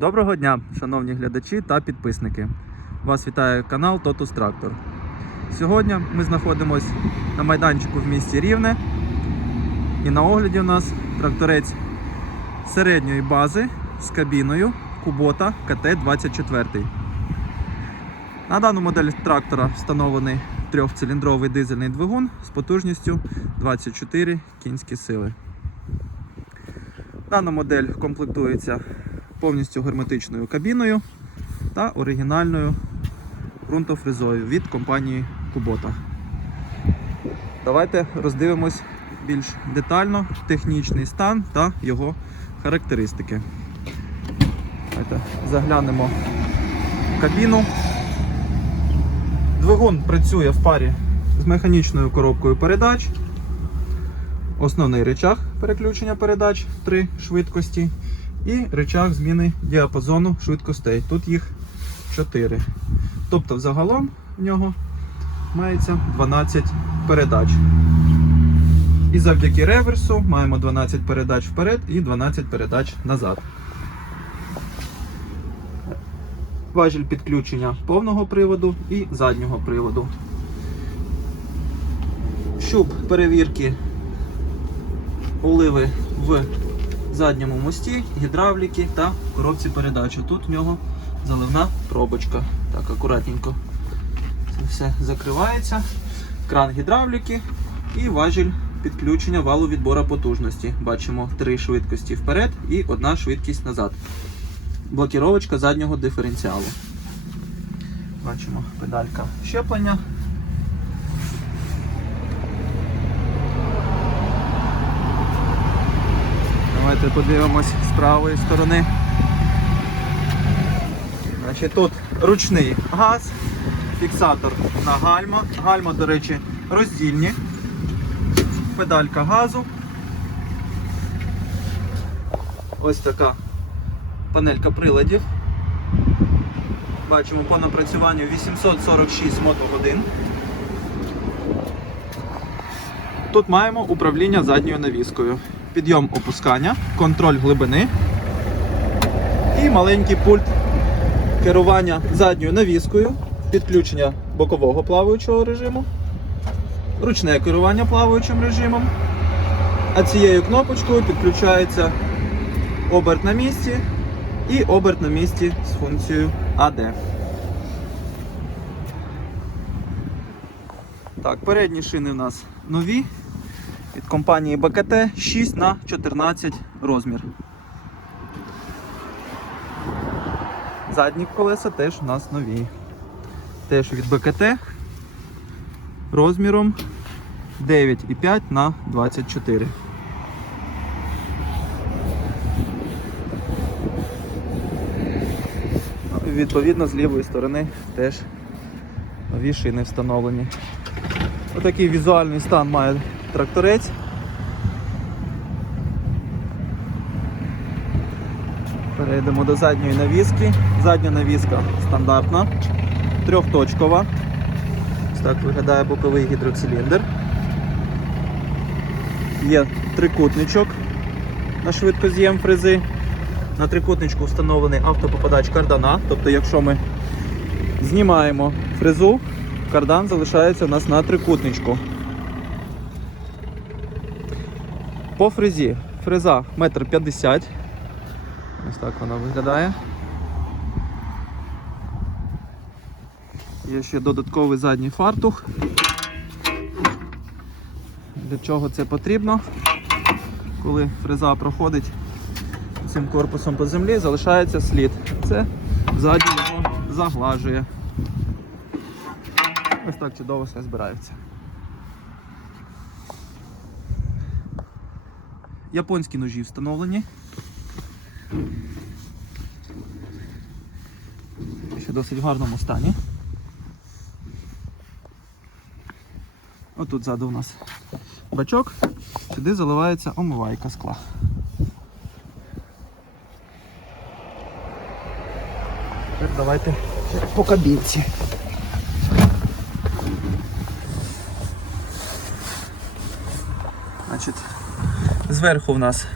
Доброго дня, шановні глядачі та підписники. Вас вітає канал Totus Tractor. Сьогодні ми знаходимося на майданчику в місті Рівне. І на огляді у нас тракторець середньої бази з кабіною Kubota КТ-24. На дану модель трактора встановлений трьохциліндровий дизельний двигун з потужністю 24 кінські сили. Дана модель комплектується повністю герметичною кабіною та оригінальною ґрунтофрезою від компанії Kubota. Давайте роздивимось більш детально технічний стан та його характеристики. Давайте заглянемо в кабіну. Двигун працює в парі з механічною коробкою передач. Основний речах переключення передач 3 швидкості і речах зміни діапазону швидкостей. Тут їх 4. Тобто взагалом в нього мається 12 передач. І завдяки реверсу маємо 12 передач вперед і 12 передач назад. Важіль підключення повного приводу і заднього приводу. Щуп перевірки оливи в задньому мості, гідравліки та коробці передач. Тут в нього заливна пробочка. Так, акуратненько це все закривається. Кран гідравліки і важіль підключення валу відбора потужності. Бачимо три швидкості вперед і одна швидкість назад. Блокіровочка заднього диференціалу. Бачимо педалька щеплення. Давайте подивимось з правої сторони. Значить, Тут ручний газ, фіксатор на гальма. Гальма, до речі, роздільні. Педалька газу. Ось така панелька приладів. Бачимо по напрацюванню 846 мотогодин. Тут маємо управління задньою навіскою. Підйом опускання, контроль глибини і маленький пульт керування задньою навіскою, підключення бокового плаваючого режиму, ручне керування плаваючим режимом. А цією кнопочкою підключається оберт на місці і оберт на місці з функцією AD. Так, передні шини у нас нові від компанії БКТ 6 на 14 розмір. Задні колеса теж у нас нові. Теж від БКТ розміром 9,5 на 24. Ну, Відповідно, з лівої сторони теж нові шини встановлені. Отакий візуальний стан має тракторець. Перейдемо до задньої навіски. Задня навіска стандартна, трьохточкова. Ось так виглядає боковий гідроциліндр. Є трикутничок на швидкоз'єм фрези. На трикутничку встановлений автопопадач кардана. Тобто, якщо ми знімаємо фрезу, кардан залишається у нас на трикутничку. По фрезі фреза 1,50 м. Ось так вона виглядає. Є ще додатковий задній фартух. Для чого це потрібно? Коли фреза проходить цим корпусом по землі, залишається слід. Це ззаді його заглажує. Ось так чудово все збирається. Японські ножі встановлені. Ще досить в гарному стані. Отут ззаду у нас бачок, сюди заливається омивайка скла. Тепер давайте по кабінці. Значить, зверху у нас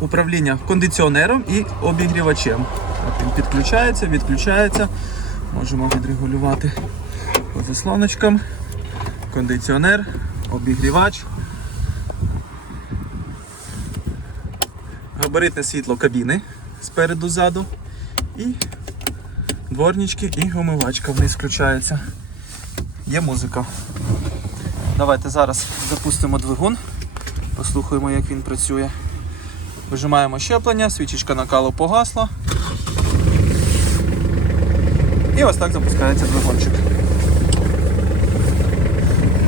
управління кондиціонером і обігрівачем. Він підключається, відключається. Можемо відрегулювати по заслоночкам. Кондиціонер, обігрівач. Габаритне світло кабіни спереду ззаду. І дворнички і омивачка вниз включається. Є музика. Давайте зараз запустимо двигун, послухаємо, як він працює. Вижимаємо щеплення, свічечка накалу погасла. І ось так запускається двигунчик.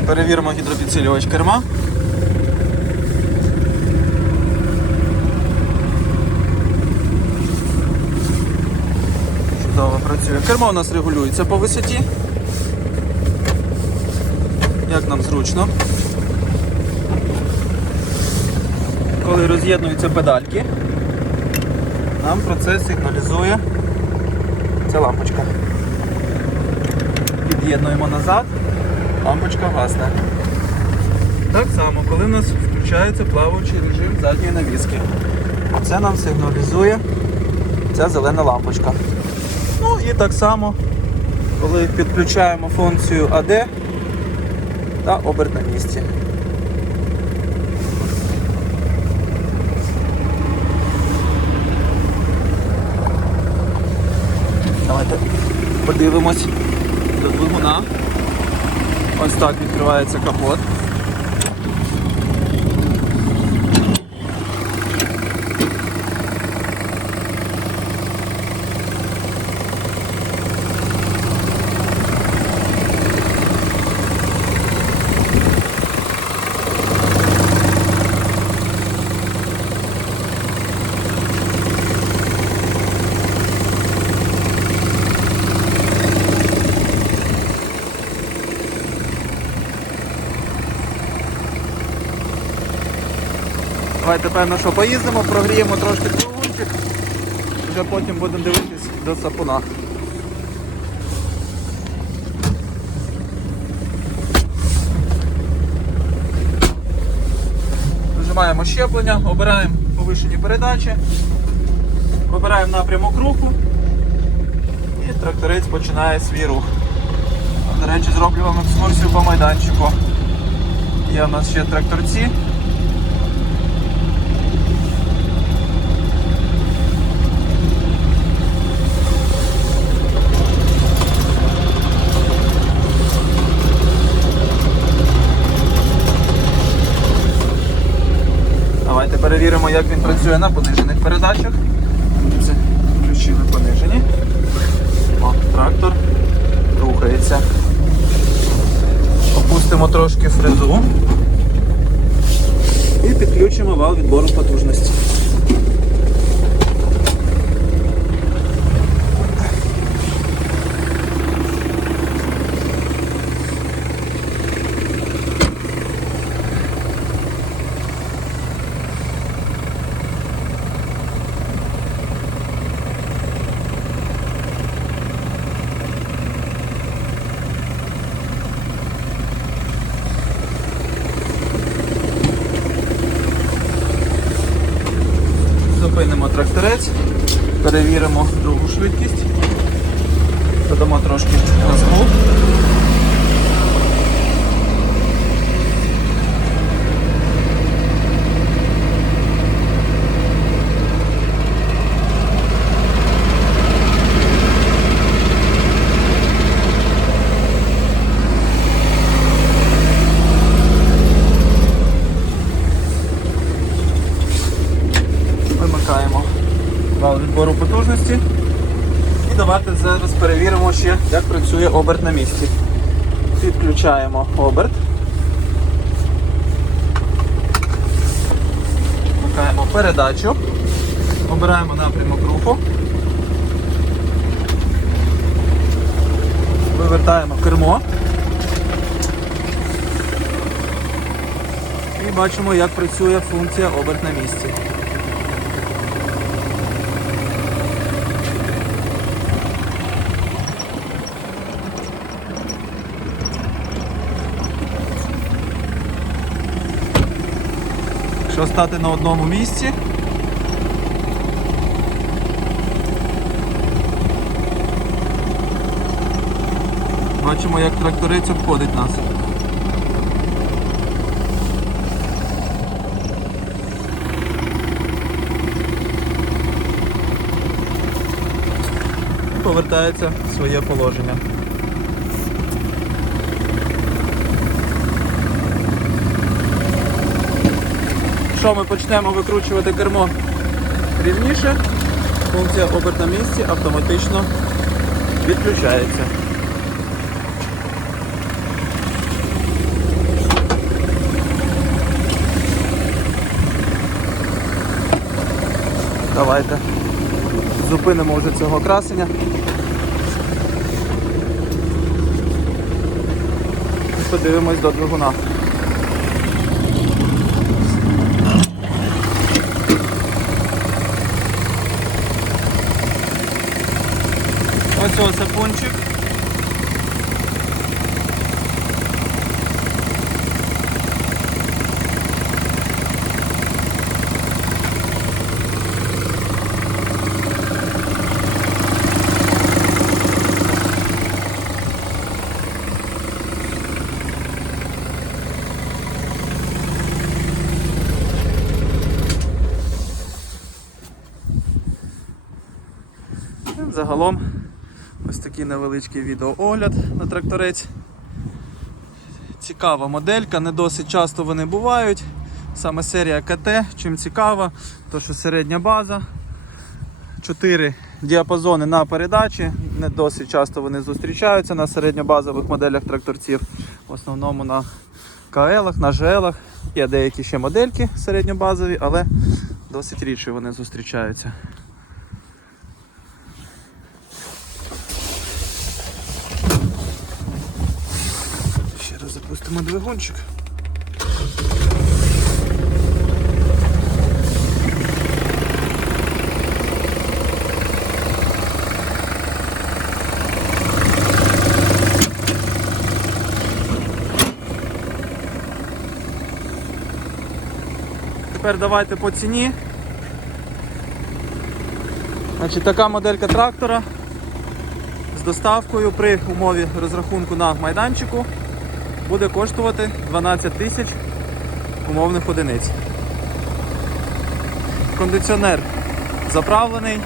Перевіримо гідропідсилювач керма. Чудово працює. Кермо у нас регулюється по висоті. Як нам зручно. Коли роз'єднуються педальки, нам про це сигналізує ця лампочка. Під'єднуємо назад, лампочка гасне. Так само, коли в нас включається плаваючий режим задньої навіски. Це нам сигналізує ця зелена лампочка. Ну і так само, коли підключаємо функцію AD та оберт на місці. Давайте подивимось до двигуна. Ось так відкривається капот. Давайте певно, що поїздимо, прогріємо трошки двигунчик, вже потім будемо дивитись до сапуна. Нажимаємо щеплення, обираємо повишені передачі, вибираємо напрямок руху і тракторець починає свій рух. До речі, зроблю вам екскурсію по майданчику. Є у нас ще тракторці. Давайте перевіримо, як він працює на понижених передачах. Це включили понижені. О, трактор рухається. Опустимо трошки фрезу і підключимо вал відбору потужності. Зупинимо перевіримо другу швидкість, додамо трошки газку. Вимикаємо вал відбору потужності. І давайте зараз перевіримо ще, працює оберт на місці. Підключаємо оберт. Вмикаємо передачу. Обираємо напрямок руху. Вивертаємо кермо. І бачимо, як працює функція оберт на місці. Якщо стати на одному місці, бачимо, як тракториць обходить нас. Повертається в своє положення. Якщо ми почнемо викручувати кермо рівніше, функція оберт на місці автоматично відключається. Давайте зупинимо вже цього красення. Подивимось до двигуна. Ось сапунчик. Загалом ось такий невеличкий відеоогляд на тракторець. Цікава моделька, не досить часто вони бувають. Саме серія КТ, чим цікава, то що середня база. Чотири діапазони на передачі. Не досить часто вони зустрічаються на середньобазових моделях тракторців. В основному на КЛ, на ЖЛ. Є деякі ще модельки середньобазові, але досить рідше вони зустрічаються. Ще раз запустимо двигунчик. Тепер давайте по ціні. Значить, така моделька трактора з доставкою при умові розрахунку на майданчику буде коштувати 12 тисяч умовних одиниць. Кондиціонер заправлений,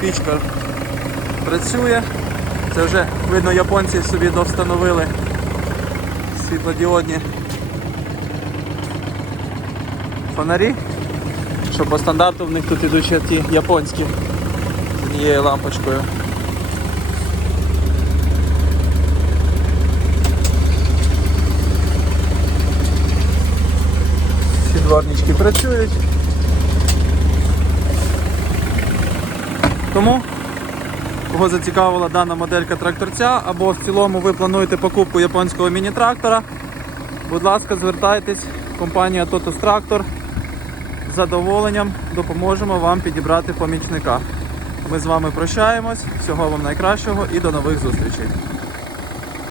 пічка працює. Це вже видно японці собі довстановили світлодіодні фонарі, що по стандарту в них тут ідуть ті японські з однією лампочкою. Всі працюють. Тому, кого зацікавила дана моделька тракторця, або в цілому ви плануєте покупку японського міні-трактора, будь ласка, звертайтесь, компанія Totus Tractor. З задоволенням допоможемо вам підібрати помічника. Ми з вами прощаємось. Всього вам найкращого і до нових зустрічей.